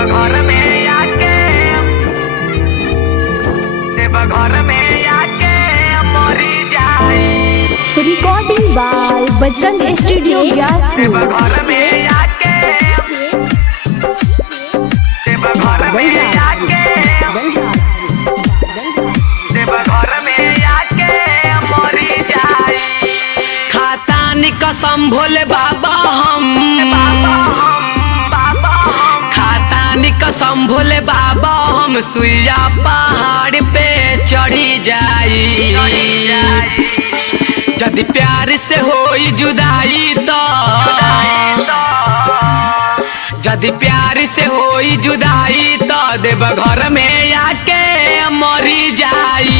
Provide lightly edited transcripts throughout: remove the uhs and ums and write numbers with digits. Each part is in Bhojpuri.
घर में आके, घर में आके मरी जाई। Recording by Bajrang studio Gyaspur. घर में आके, घर में आके, घर में आके मरी जाई। खातानी कसम भोले बाबा हम, खातानी कसम भोले बाबा हम सुइया पहाड़ पे चढ़ी जाई। यदि प्यार से होई जुदाई तो, यदि प्यार से होई जुदाई तो देव घर में आके मरी जाई।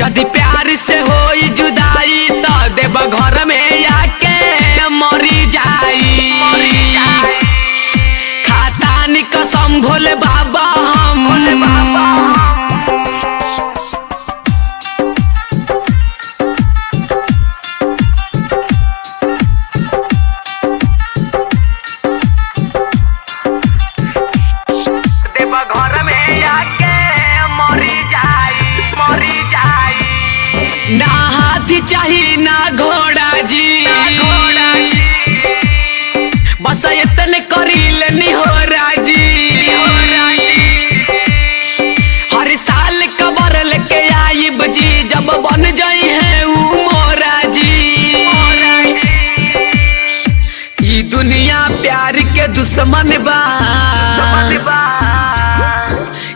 यदि प्यार से होई जुदाई तो देव घर में आके मरी जाई। खातानी कसम भोले बाबा हम, घर में आके मरी जाई, मरी जाई। ना हाथी चाही ना घोड़ा जी, बस इतने करील निहोरा जी। हर साल कबर लेके आइब जी, जब बन जाई है ऊ मोरा जी। ई दुनिया प्यार के दुश्मन बा,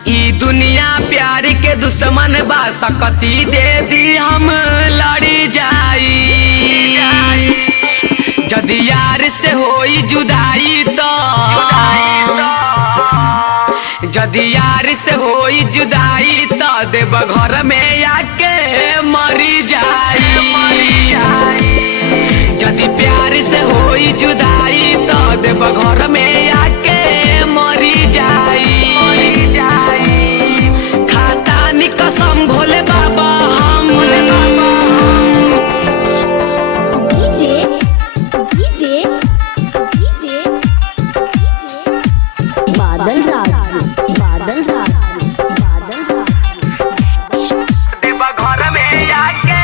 ई दुनिया प्यार के दुश्मन बा। सकती दे दी हम लड़ी जाई। यदि यार से होई जुदाई तो, यदि यार से होई जुदाई तो देव घर में आके मरी जाई। यदि प्यार से होई जुदाई तो देव घर में आके मरी जाई। खातानी कसम भोले बाबा हम, बादल राज, बादल राज, बादल राज। घर में आके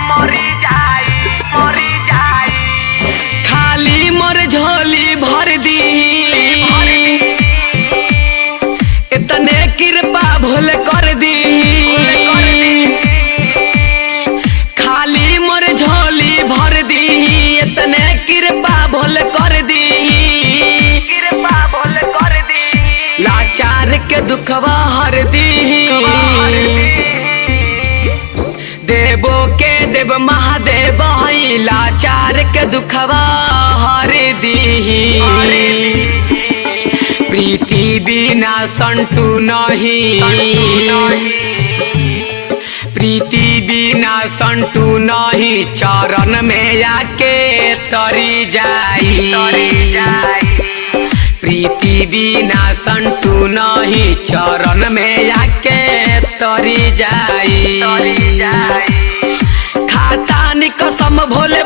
मरी जाई, मरी जाई। खाली मोर झोली भर दी, इतने कृपा भोले कर दी। खाली मोर झोली भर दी, इतने कृपा भोले कर दी। कृपा भोले कर दी, लाचार के दुखवा हर दी, देवो के देव महादेव हई। लाचार के दुखवा हर दी। प्रीति बिना संटू नहीं, प्रीति बिना संटू नहीं। चरण में आके तरी जाई। प्रीति बिना संटू नहीं, चरण में आके तरी जाई। खातानी कसम भोले